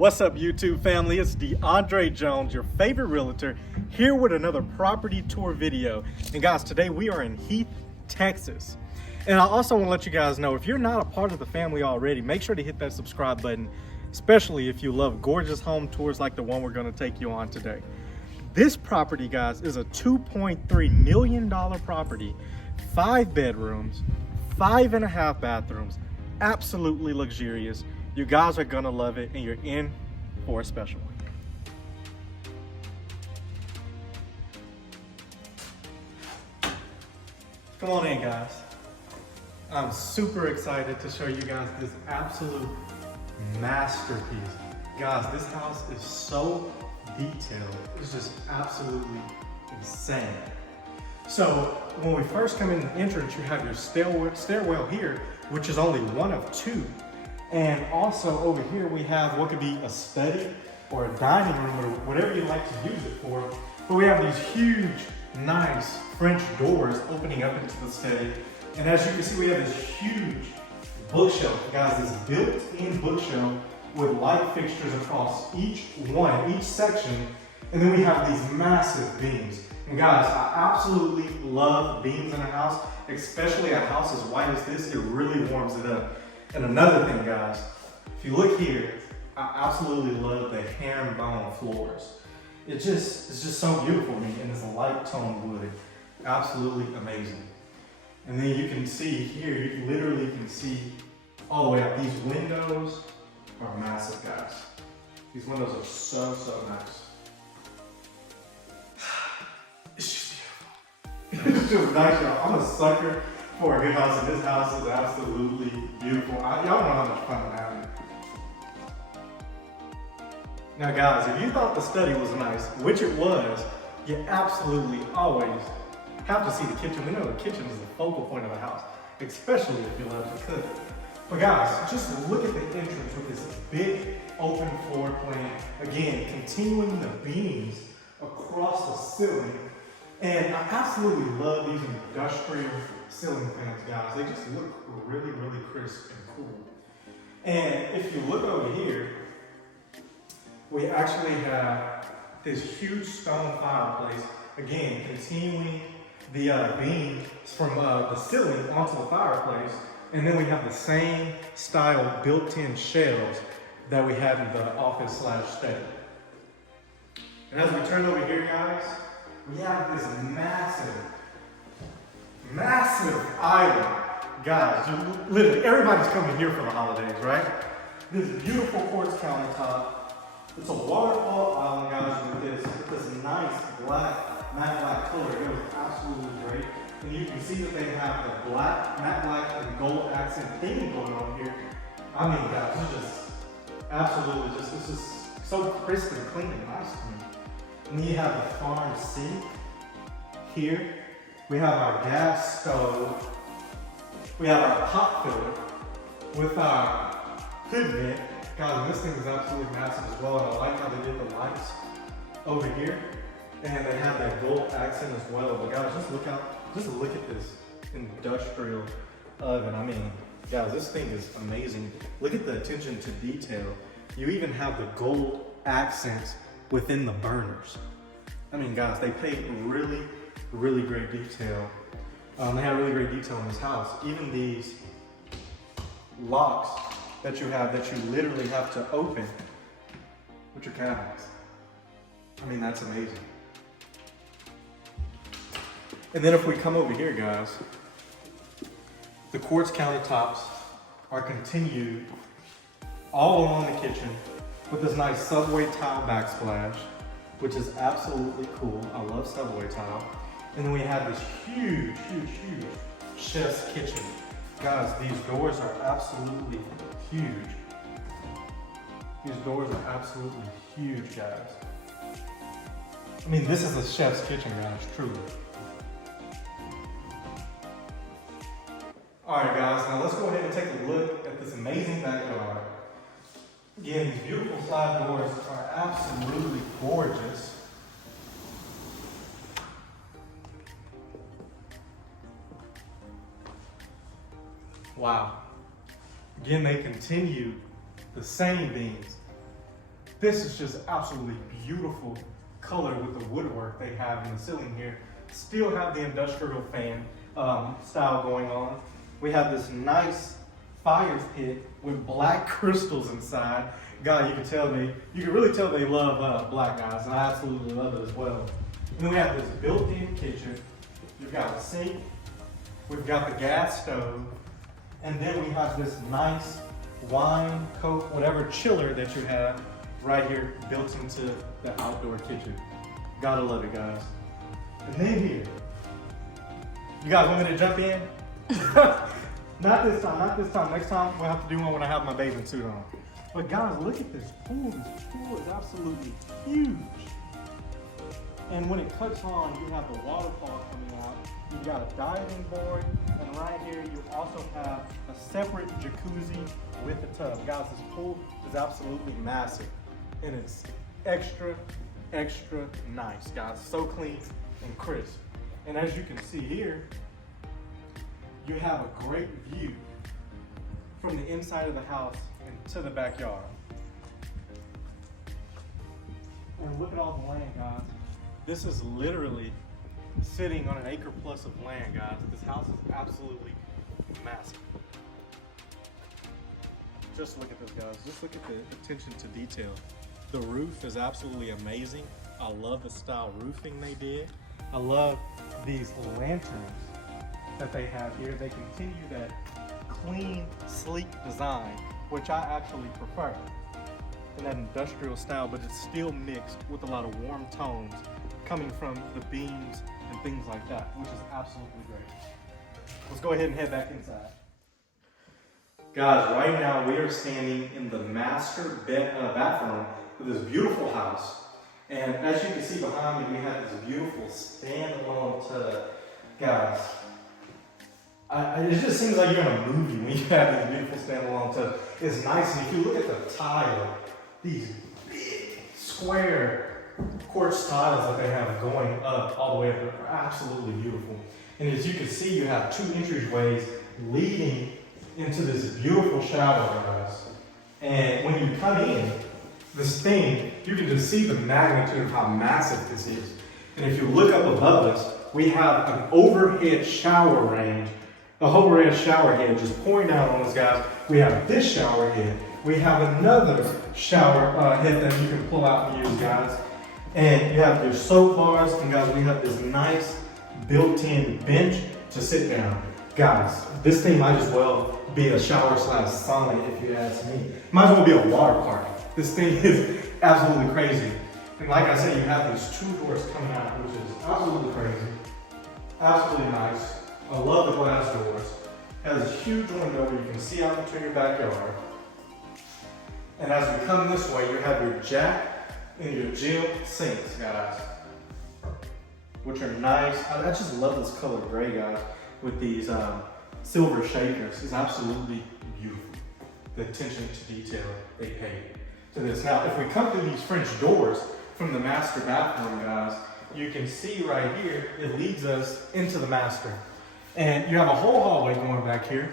What's up, YouTube family? It's Deandre Jones, your favorite realtor, here with another property tour video. And guys, today we are in Heath, Texas. And I also want to let you guys know, if you're not a part of the family already, make sure to hit that subscribe button, especially if you love gorgeous home tours like the one we're going to take you on today. This property, guys, is a $2.3 million property, 5 bedrooms, 5.5 bathrooms, absolutely luxurious. You guys are gonna love it, and you're in for a special one. Come on in, guys. I'm super excited to show you guys this absolute masterpiece. Guys, this house is so detailed. It's just absolutely insane. So when we first come in the entrance, you have your stairwell here, which is only one of 2. And also over here we have what could be a study or a dining room or whatever you like to use it for. But we have these huge, nice French doors opening up into the study. And as you can see, we have this huge bookshelf. Guys, this built-in bookshelf with light fixtures across each section. And then we have these massive beams. And guys, I absolutely love beams in a house, especially a house as white as this. It really warms it up. And another thing, guys, if you look here, I absolutely love the herringbone floors. It's just so beautiful to me, and it's a light tone wood. Absolutely amazing. And then you can see here, you literally can see all the way up. These windows are massive, guys. These windows are so nice. It's just beautiful. It's just nice, y'all. I'm a sucker for a good house, and this house is absolutely beautiful. Y'all know how much fun I'm having. Now guys, if you thought the study was nice, which it was, you absolutely always have to see the kitchen. We know the kitchen is the focal point of the house, especially if you love to cook. But guys, just look at the entrance with this big open floor plan. Again, continuing the beams across the ceiling. And I absolutely love these industrial ceiling fans, guys. They just look really crisp and cool. And if you look over here, we actually have this huge stone fireplace. Again, continuing the beam from the ceiling onto the fireplace. And then we have the same style built-in shelves that we have in the office/study. And as we turn over here, guys, we have this massive island. Guys, literally everybody's coming here for the holidays, right? This beautiful quartz countertop. It's a waterfall island, guys, with this nice matte black color. It was absolutely great. And you can see that they have the matte black and gold accent theme going on here. I mean, guys, it's just absolutely it's just so crisp and clean and nice to me. And then you have the farm sink here. We have our gas stove. We have our pot filler with our hood vent. Guys, this thing is absolutely massive as well. And I like how they did the lights over here. And they have that gold accent as well. But guys, just look at this industrial oven. I mean, guys, this thing is amazing. Look at the attention to detail. You even have the gold accents within the burners. I mean, guys, they paid really great detail. They have really great detail in this house. Even these locks that you have that you literally have to open with your cabinets. I mean, that's amazing. And then if we come over here, guys, the quartz countertops are continued all along the kitchen with this nice subway tile backsplash, which is absolutely cool. I love subway tile. And then we have this huge chef's kitchen. Guys, these doors are absolutely huge. These doors are absolutely huge, guys. I mean, this is a chef's kitchen, guys, truly. All right, guys, now let's go ahead and take a look at this amazing backyard. Again, these beautiful slide doors are absolutely gorgeous. Wow. Again, they continue the same beams This is just absolutely beautiful color with the woodwork they have in the ceiling here. Still have the industrial fan style going on. We have this nice fire pit with black crystals inside. God, you can really tell they love black, guys, and I absolutely love it as well. And then we have this built-in kitchen. We've got a sink, we've got the gas stove, and then we have this nice wine, Coke, whatever chiller that you have right here built into the outdoor kitchen. Gotta love it, guys. And then here, you guys want me to jump in? Not this time. Next time we'll have to do one when I have my bathing suit on. But guys, look at this pool. This pool is absolutely huge. And when it cuts on, you have the waterfall coming out. You've got a diving board, and right here you also have a separate jacuzzi with a tub. Guys, this pool is absolutely massive, and it's extra nice, guys. So clean and crisp. And as you can see here, you have a great view from the inside of the house into the backyard. And look at all the land, guys. This is literally sitting on an acre plus of land, guys. This house is absolutely massive. Just look at this, guys. Just look at the attention to detail. The roof is absolutely amazing. I love the style roofing they did. I love these lanterns that they have here. They continue that clean, sleek design, which I actually prefer in that industrial style, but it's still mixed with a lot of warm tones coming from the beams and things like that, which is absolutely great. Let's go ahead and head back inside. Guys, right now we are standing in the master bathroom of this beautiful house. And as you can see behind me, we have this beautiful standalone tub. Guys, it just seems like you're in a movie when you have this beautiful standalone tub. It's nice, and if you look at the tile, these big square quartz tiles that they have going up all the way up are absolutely beautiful. And as you can see, you have 2 entryways leading into this beautiful shower, guys. And when you come in, this thing, you can just see the magnitude of how massive this is. And if you look up above us, we have an overhead shower range, a overhead shower head just pouring down on us, guys. We have this shower head. We have another shower head that you can pull out and use, guys. And you have your soap bars, and guys, we have this nice built-in bench to sit down. Guys, this thing might as well be a shower / sauna if you ask me. Might as well be a water park. This thing is absolutely crazy. And like I said, you have these 2 doors coming out, which is absolutely crazy. Absolutely nice. I love the glass doors. It has a huge window where you can see out into your backyard. And as we come this way, you have your jack and your gym sinks, guys, which are nice. I just love this color gray, guys, with these silver shakers. It's absolutely beautiful. The attention to detail they paid to this. Now, if we come through these French doors from the master bathroom, guys, you can see right here, it leads us into the master. And you have a whole hallway going back here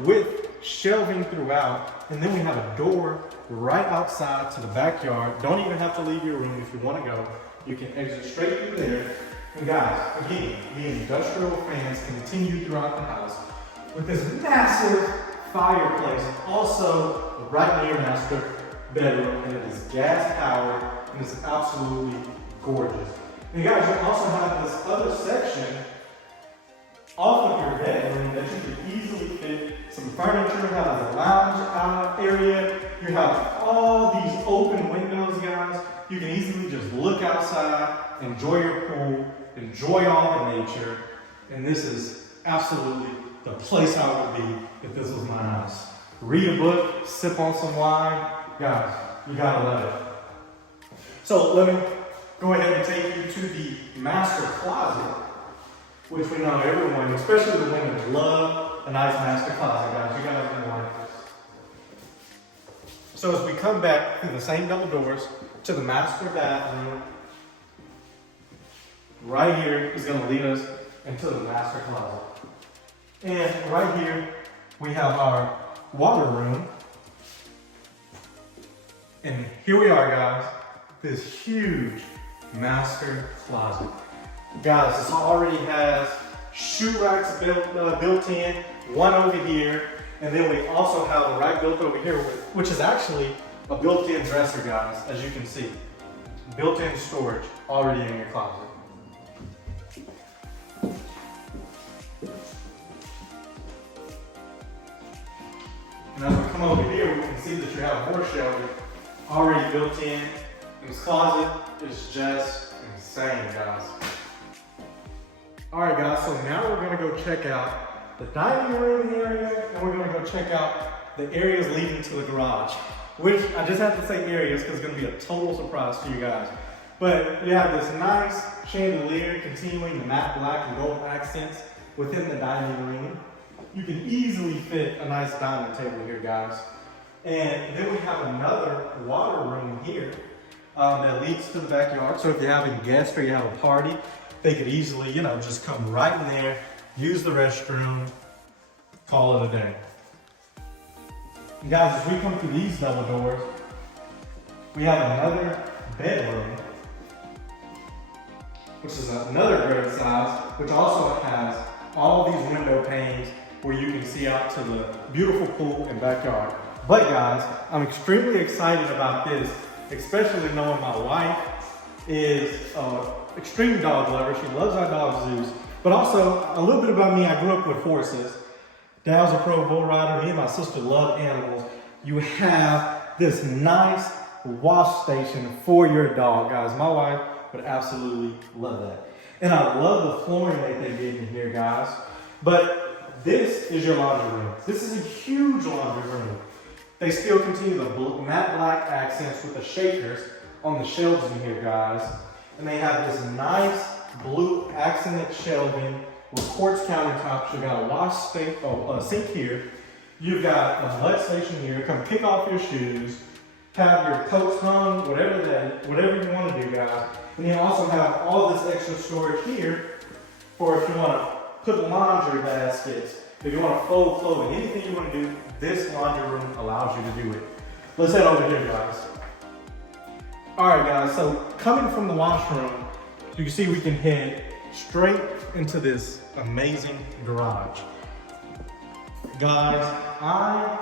with shelving throughout. And then we have a door right outside to the backyard. Don't even have to leave your room if you want to go. You can exit straight through there. And guys, again, the industrial fans continue throughout the house with this massive fireplace, also right near master bedroom, and it is gas powered, and it's absolutely gorgeous. And guys, you also have this other section off of your bedroom that you can easily fit some furniture. You have a lounge area. You have all these open windows, guys. You can easily just look outside, enjoy your pool, enjoy all the nature. And this is absolutely the place I would be if this was my house. Read a book, sip on some wine. Guys, you gotta love it. So let me go ahead and take you to the master closet, which we know everyone, especially the women, love a nice master closet, guys. You gotta like this. So as we come back through the same double doors to the master bathroom, right here is gonna lead us into the master closet. And right here, we have our water room. And here we are, guys, this huge master closet. Guys, this already has shoe racks built in, one over here, and then we also have a rack built over here, which is actually a built-in dresser, guys, as you can see. Built-in storage already in your closet. And as we come over here, we can see that you have more shelving already built in. This closet is just insane, guys. All right, guys, so now we're gonna go check out the dining room area, and we're gonna go check out the areas leading to the garage, which I just have to say areas because it's gonna be a total surprise to you guys. But you have this nice chandelier continuing the matte black and gold accents within the dining room. You can easily fit a nice dining table here, guys. And then we have another water room here that leads to the backyard. So if you're having guests or you have a party, they could easily, just come right in there, use the restroom, call it a day. And guys, as we come through these double doors, we have another bedroom, which is another great size, which also has all these window panes where you can see out to the beautiful pool and backyard. But guys, I'm extremely excited about this, especially knowing my wife is an extreme dog lover. She loves our dog Zeus. But also, a little bit about me, I grew up with horses. Dad was a pro bull rider. Me and my sister love animals. You have this nice wash station for your dog, guys. My wife would absolutely love that. And I love the flooring that they did in here, guys. But this is your laundry room. This is a huge laundry room. They still continue the matte black accents with the shakers on the shelves in here, guys. And they have this nice blue accented shelving with quartz countertops. You've got a sink here. You've got a mud station here. Come pick off your shoes. Have your coats hung, whatever you want to do, guys. And you also have all this extra storage here for if you want to put laundry baskets, if you want to fold clothing, anything you want to do, this laundry room allows you to do it. Let's head over here, guys. All right, guys, so coming from the washroom, you can see we can head straight into this amazing garage. Guys, I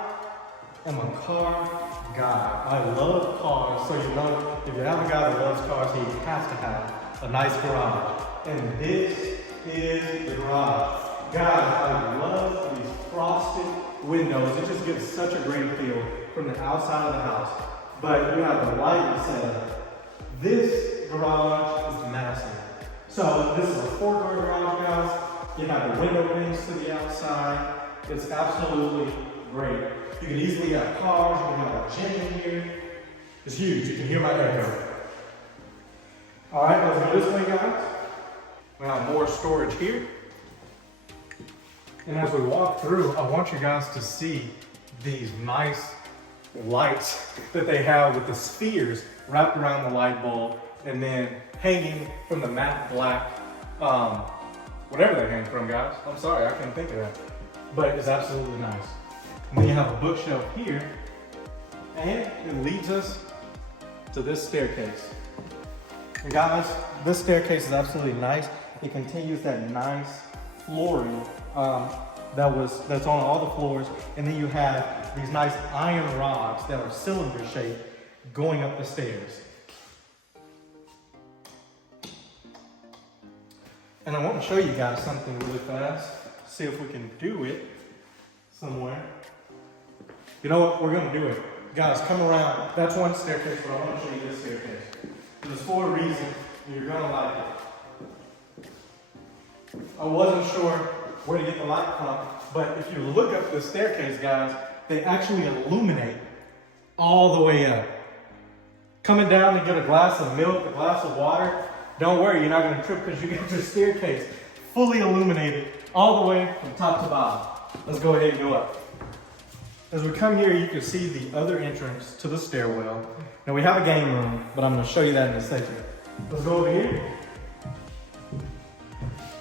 am a car guy. I love cars, so if you have a guy that loves cars, he has to have a nice garage. And this is the garage. Guys, I love these frosted windows. It just gives such a great feel from the outside of the house. But you have the lighting set up. This garage is massive. So this is a 4-car garage, guys. You have the window panes to the outside. It's absolutely great. You can easily have cars. You can have a gym in here. It's huge. You can hear my echo. All right, let's go this way, guys. We have more storage here. And as we walk through, I want you guys to see these nice lights that they have with the spheres wrapped around the light bulb and then hanging from the matte black, whatever they hang from, guys. I'm sorry, I couldn't think of that. But it's absolutely nice. And then you have a bookshelf here, and it leads us to this staircase. And guys, this staircase is absolutely nice. It continues that nice flooring that's on all the floors, and then you have these nice iron rods that are cylinder shaped going up the stairs. And I want to show you guys something really fast. See if we can do it somewhere. You know what? We're going to do it. Guys, come around. That's one staircase, but I want to show you this staircase. There's for a reason, and you're going to like it. I wasn't sure where to get the light from, but if you look up the staircase, guys, they actually illuminate all the way up. Coming down to get a glass of milk, a glass of water, don't worry, you're not going to trip because you get your staircase fully illuminated all the way from top to bottom. Let's go ahead and go up. As we come here, you can see the other entrance to the stairwell. Now we have a game room, but I'm going to show you that in a second. Let's go over here.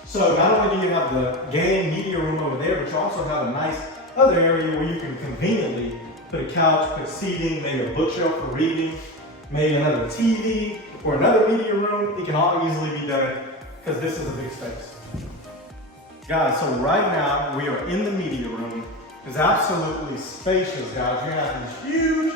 So not only do you have the game media room over there, but you also have a nice other area where you can conveniently put a couch, put seating, maybe a bookshelf for reading, maybe another TV or another media room. It can all easily be done because this is a big space. Guys, so right now we are in the media room. It's absolutely spacious, guys. You have these huge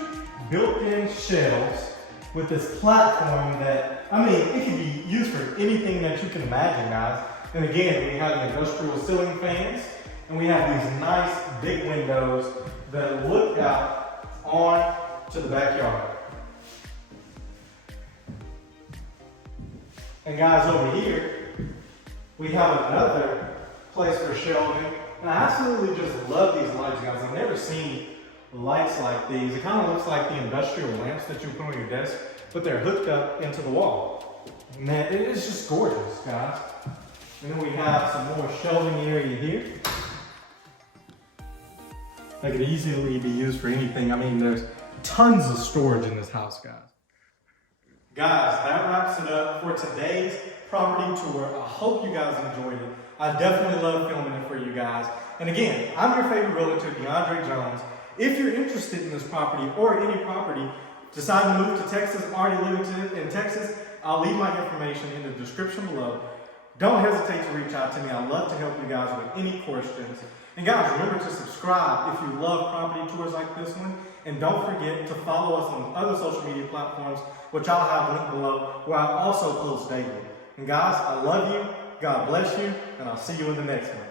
built-in shelves with this platform that, I mean, it can be used for anything that you can imagine, guys. And again, we have the industrial ceiling fans, and we have these nice big windows that look out on to the backyard. And guys, over here, we have another place for shelving. And I absolutely just love these lights, guys. I've never seen lights like these. It kind of looks like the industrial lamps that you put on your desk, but they're hooked up into the wall. Man, it is just gorgeous, guys. And then we have some more shelving area here. That could easily be used for anything. I mean, there's tons of storage in this house, guys. Guys, that wraps it up for today's property tour. I hope you guys enjoyed it. I definitely love filming it for you guys. And again, I'm your favorite realtor, Deandre Jones. If you're interested in this property or any property, decide to move to Texas, already living in Texas, I'll leave my information in the description below. Don't hesitate to reach out to me. I'd love to help you guys with any questions. And guys, remember to subscribe if you love property tours like this one. And don't forget to follow us on other social media platforms, which I'll have linked below, where I also post daily. And guys, I love you. God bless you, and I'll see you in the next one.